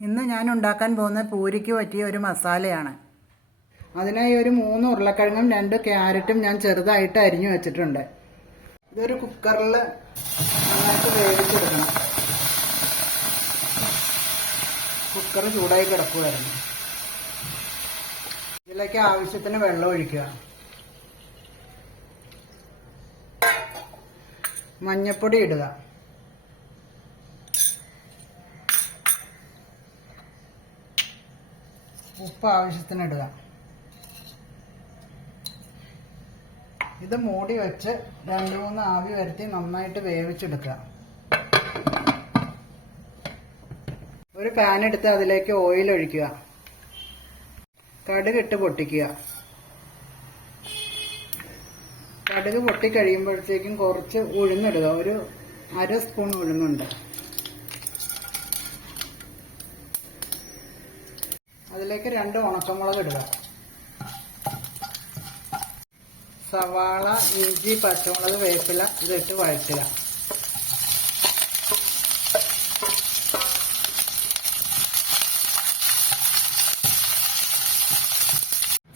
ഇന്ന് ഞാൻ ഉണ്ടാക്കാൻ പോകുന്ന പൂരിക്ക് പറ്റിയ ഒരു മസാലയാണ്. അതിനായി ഒരു മൂന്ന് ഉരുളക്കിഴങ്ങും രണ്ട് ക്യാരറ്റും ഞാൻ ചെറുതായിട്ട് അരിഞ്ഞു വെച്ചിട്ടുണ്ട്. ഇതൊരു കുക്കറിൽ നന്നായിട്ട് വേവിച്ചെടുക്കണം. കുക്കർ ചൂടായി കിടക്കുമായിരുന്നു ഇതിലേക്ക് ആവശ്യത്തിന് വെള്ളം ഒഴിക്കുക. മഞ്ഞപ്പൊടി ഇടുക. ഉപ്പ് ആവശ്യത്തിന് ഇടുക ഇത് മൂടി വെച്ച് രണ്ട് മൂന്ന് ആവി വരുത്തി നന്നായിട്ട് വേവിച്ചെടുക്കുക. ഒരു പാൻ എടുത്ത് അതിലേക്ക് ഓയിൽ ഒഴിക്കുക. കടുക് ഇട്ട് പൊട്ടിക്കുക. കടുക് പൊട്ടിക്കഴിയുമ്പോഴത്തേക്കും കുറച്ച് ഉഴുന്നിടുക. ഒരു അര സ്പൂൺ ഉഴുന്നുണ്ട്. അതിലേക്ക് രണ്ട് ഉണക്കമുളക് ഇടുക. സവാള ഇഞ്ചി പച്ചമുളക് വേപ്പില ഇതിട്ട് വഴറ്റുക.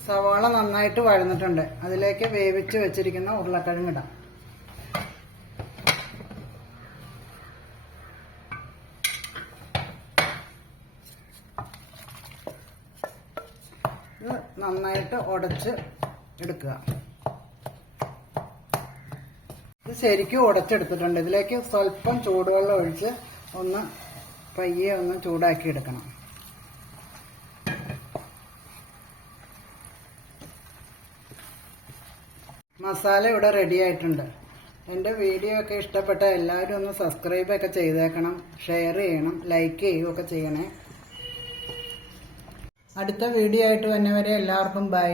സവാള നന്നായിട്ട് വഴന്നിട്ടുണ്ട്. അതിലേക്ക് വേവിച്ച് വെച്ചിരിക്കുന്ന ഉരുളക്കിഴങ്ങ് നന്നായിട്ട് ഉടച്ച് എടുക്കുക. ഇത് ശരിക്കും ഉടച്ചെടുത്തിട്ടുണ്ട്. ഇതിലേക്ക് സ്വല്പം ചൂടുവെള്ളം ഒഴിച്ച് ഒന്ന് പയ്യെ ഒന്ന് ചൂടാക്കി എടുക്കണം. മസാല ഇവിടെ റെഡി ആയിട്ടുണ്ട്. എന്റെ വീഡിയോ ഒക്കെ ഇഷ്ടപ്പെട്ട എല്ലാവരും ഒന്ന് സബ്സ്ക്രൈബ് ഒക്കെ ചെയ്തേക്കണം. ഷെയർ ചെയ്യണം. ലൈക്ക് ചെയ്യുകയൊക്കെ ചെയ്യണേ. അടുത്ത വീഡിയോ ആയിട്ട് വന്നവരെ എല്ലാവർക്കും ബൈ